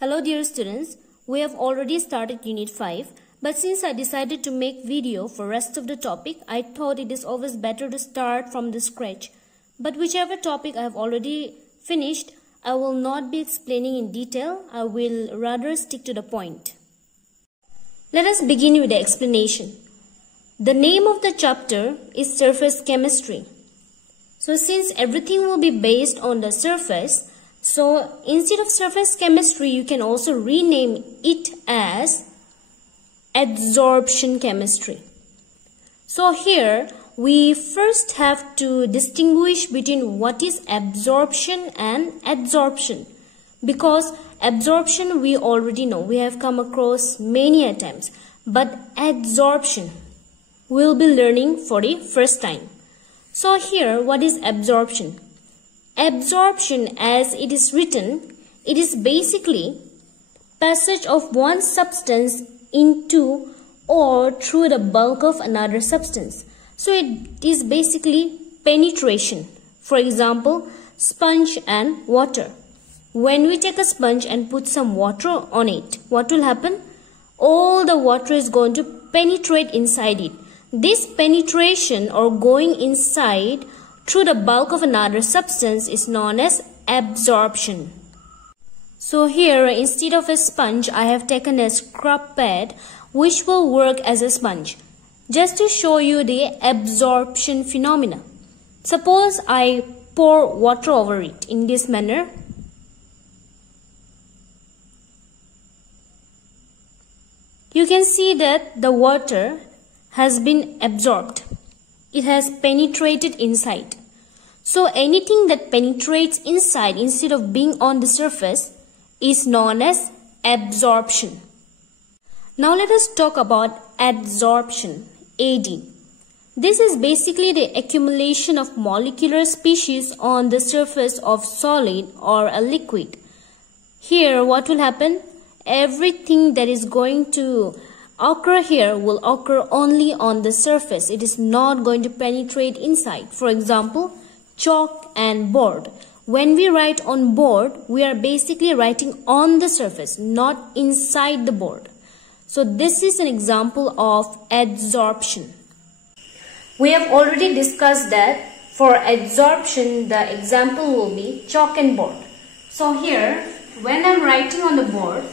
Hello dear students, we have already started Unit 5, but since I decided to make video for rest of the topic, I thought it is always better to start from the scratch. But whichever topic I have already finished, I will not be explaining in detail, I will rather stick to the point. Let us begin with the explanation. The name of the chapter is Surface Chemistry. So since everything will be based on the surface, so instead of surface chemistry, you can also rename it as adsorption chemistry. So here we first have to distinguish between what is absorption and adsorption. Because absorption we already know, we have come across many times. But adsorption we'll be learning for the first time. So here, what is absorption? Absorption, as it is written, it is basically passage of one substance into or through the bulk of another substance. So it is basically penetration. For example, sponge and water. When we take a sponge and put some water on it, what will happen? All the water is going to penetrate inside it. This penetration or going inside through the bulk of another substance is known as absorption. So here, instead of a sponge, I have taken a scrub pad which will work as a sponge. Just to show you the absorption phenomena. Suppose I pour water over it in this manner. You can see that the water has been absorbed. It has penetrated inside. So anything that penetrates inside instead of being on the surface is known as absorption. Now let us talk about adsorption, AD. This is basically the accumulation of molecular species on the surface of solid or a liquid. Here what will happen? Everything that is going to occur here will occur only on the surface. It is not going to penetrate inside. For example, chalk and board. When we write on board, we are basically writing on the surface, not inside the board. So this is an example of adsorption. We have already discussed that for adsorption, the example will be chalk and board. So here, when I am writing on the board,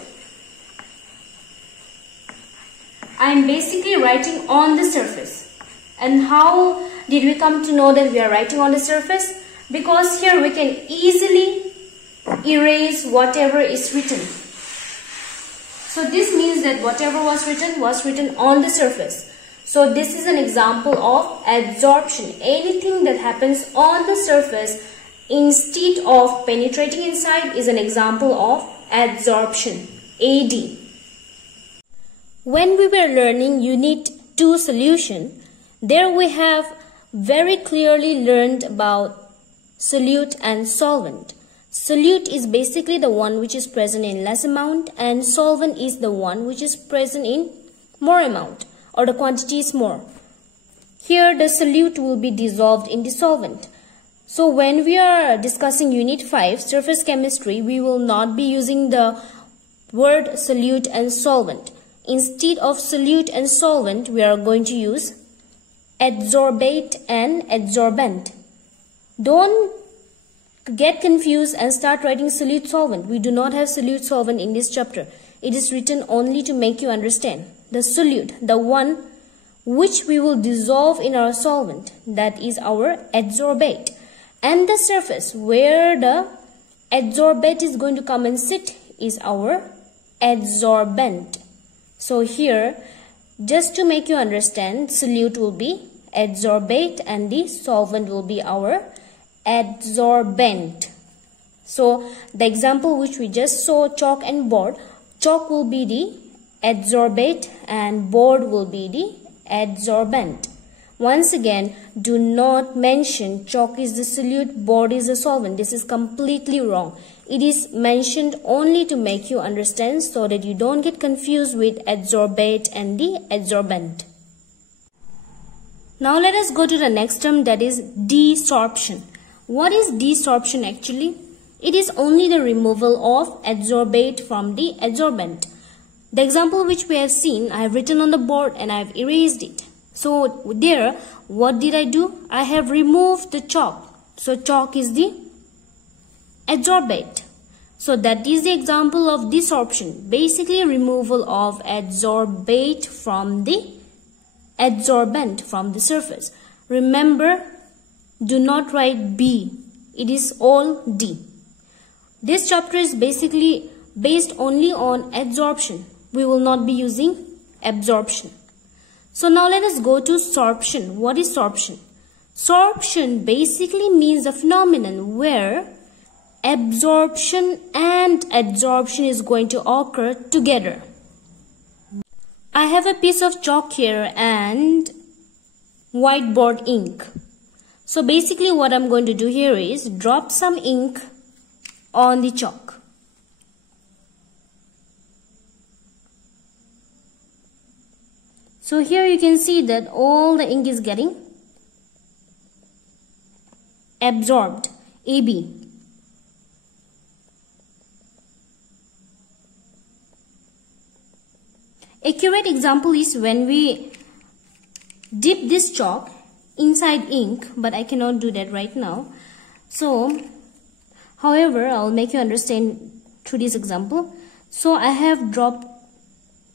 I am basically writing on the surface. And how did we come to know that we are writing on the surface? Because here we can easily erase whatever is written. So this means that whatever was written on the surface. So this is an example of adsorption. Anything that happens on the surface instead of penetrating inside is an example of adsorption, AD. When we were learning Unit 2 solution, there we have very clearly learned about solute and solvent. Solute is basically the one which is present in less amount, and solvent is the one which is present in more amount, or the quantity is more. Here the solute will be dissolved in the solvent. So when we are discussing Unit 5, surface chemistry, we will not be using the word solute and solvent. Instead of solute and solvent, we are going to use adsorbate and adsorbent. Don't get confused and start writing solute solvent. We do not have solute solvent in this chapter. It is written only to make you understand. The solute, the one which we will dissolve in our solvent, that is our adsorbate. And the surface where the adsorbate is going to come and sit is our adsorbent. So here, just to make you understand, solute will be adsorbate and the solvent will be our adsorbent. So the example which we just saw, chalk and board, chalk will be the adsorbate and board will be the adsorbent. Once again, do not mention chalk is the solute, board is the solvent. This is completely wrong. It is mentioned only to make you understand so that you don't get confused with adsorbate and the adsorbent. Now let us go to the next term, that is desorption. What is desorption actually? It is only the removal of adsorbate from the adsorbent. The example which we have seen, I have written on the board and I have erased it. So there, what did I do? I have removed the chalk. So chalk is the adsorbate. So that is the example of desorption. Basically removal of adsorbate from the adsorbent from the surface. Remember, do not write B. It is all D. This chapter is basically based only on adsorption. We will not be using absorption. So now let us go to sorption. What is sorption? Sorption basically means a phenomenon where absorption and adsorption is going to occur together. I have a piece of chalk here and whiteboard ink. So basically what I'm going to do here is drop some ink on the chalk. So here you can see that all the ink is getting absorbed, AB. Accurate example is when we dip this chalk inside ink, but I cannot do that right now. So, however, I'll make you understand through this example. So I have dropped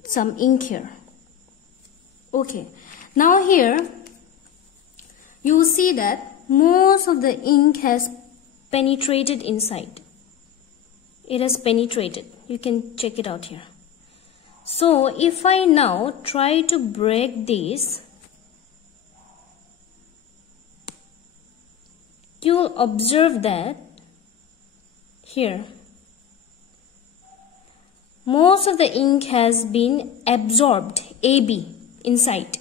some ink here. Okay, now here you will see that most of the ink has penetrated inside. It has penetrated. You can check it out here. So if I now try to break this, you will observe that here most of the ink has been absorbed, AB, inside.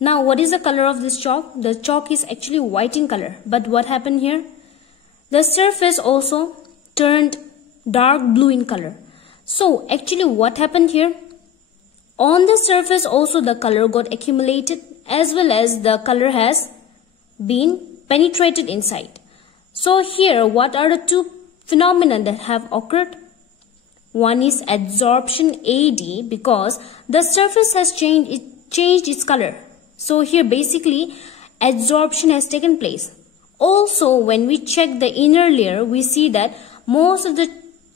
Now what is the color of this chalk? The chalk is actually white in color, but what happened here? The surface also turned dark blue in color. So actually what happened here? On the surface also the color got accumulated, as well as the color has been penetrated inside. So here what are the two phenomena that have occurred? One is adsorption, AD, because the surface has changed its color. So here basically adsorption has taken place. Also when we check the inner layer, we see that most of the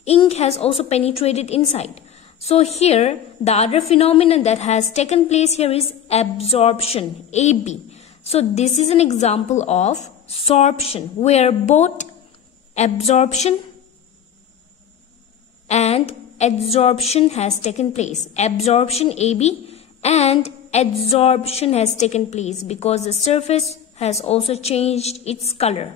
ink has also penetrated inside. So here the other phenomenon that has taken place here is absorption, AB. So this is an example of sorption, where both absorption and adsorption has taken place. Absorption, AB, and adsorption has taken place because the surface has also changed its color.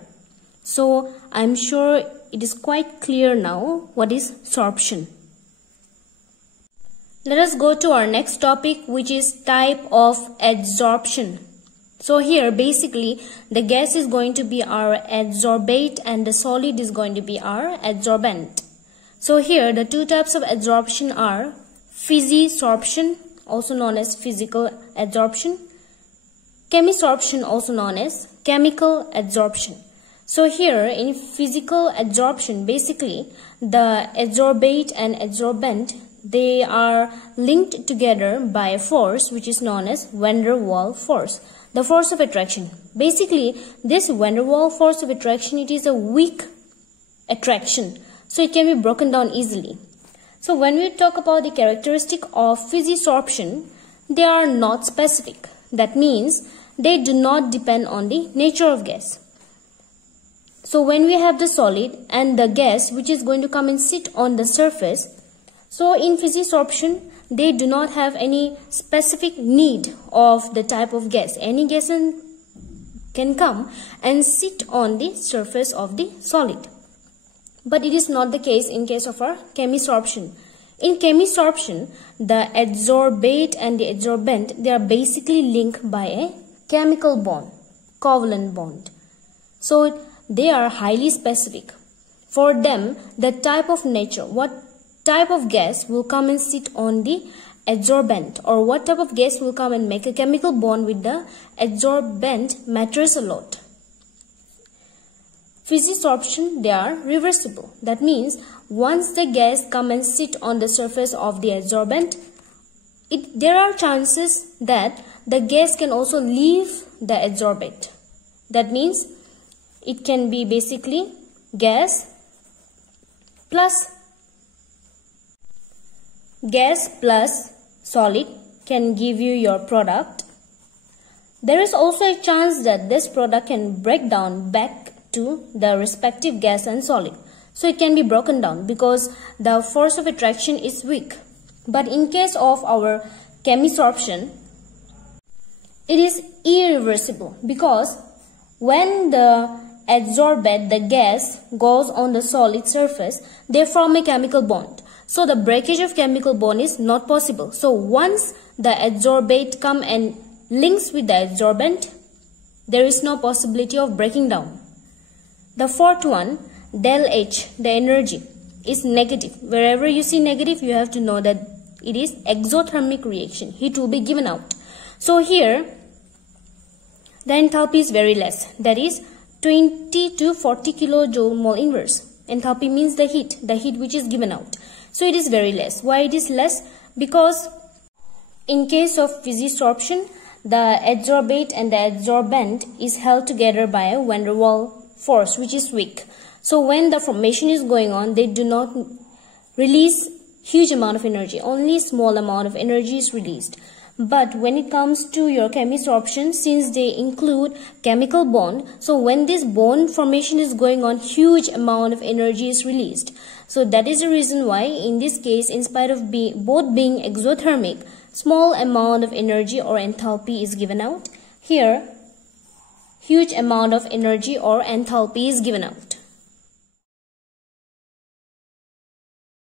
So I'm sure it is quite clear now what is sorption. Let us go to our next topic, which is type of adsorption. So here basically the gas is going to be our adsorbate and the solid is going to be our adsorbent. So here the two types of adsorption are physisorption, also known as physical adsorption, chemisorption, also known as chemical adsorption. So here in physical adsorption, basically the adsorbate and adsorbent, they are linked together by a force which is known as van der Waals force, the force of attraction. Basically this van der Waals force of attraction, it is a weak attraction, so it can be broken down easily. So when we talk about the characteristic of physisorption, they are not specific. That means they do not depend on the nature of gas. So when we have the solid and the gas which is going to come and sit on the surface, so in physisorption they do not have any specific need of the type of gas. Any gas can come and sit on the surface of the solid. But it is not the case in case of our chemisorption. In chemisorption, the adsorbate and the adsorbent, they are basically linked by a chemical bond, covalent bond. So they are highly specific. For them, the type of nature, what type of gas will come and sit on the adsorbent, or what type of gas will come and make a chemical bond with the adsorbent, matters a lot. physisorption, they are reversible. That means once the gas come and sit on the surface of the adsorbent, there are chances that the gas can also leave the adsorbent. That means it can be basically gas plus solid can give you your product. There is also a chance that this product can break down back to the respective gas and solid. So it can be broken down because the force of attraction is weak. But in case of our chemisorption, it is irreversible because when the adsorbent, the gas, goes on the solid surface, they form a chemical bond. So the breakage of chemical bond is not possible. So once the adsorbate come and links with the adsorbent, there is no possibility of breaking down. The fourth one, del H, the energy, is negative. Wherever you see negative, you have to know that it is exothermic reaction. Heat will be given out. So here, the enthalpy is very less. That is 20 to 40 kilojoule mole inverse. Enthalpy means the heat which is given out. So it is very less. Why it is less? Because in case of physisorption, the adsorbate and the adsorbent is held together by a van der Waals force which is weak. So when the formation is going on, they do not release huge amount of energy. Only small amount of energy is released. But when it comes to your chemisorption, since they include chemical bond, so when this bond formation is going on, huge amount of energy is released. So that is the reason why in this case, in spite of both being exothermic, small amount of energy or enthalpy is given out. Here, huge amount of energy or enthalpy is given out.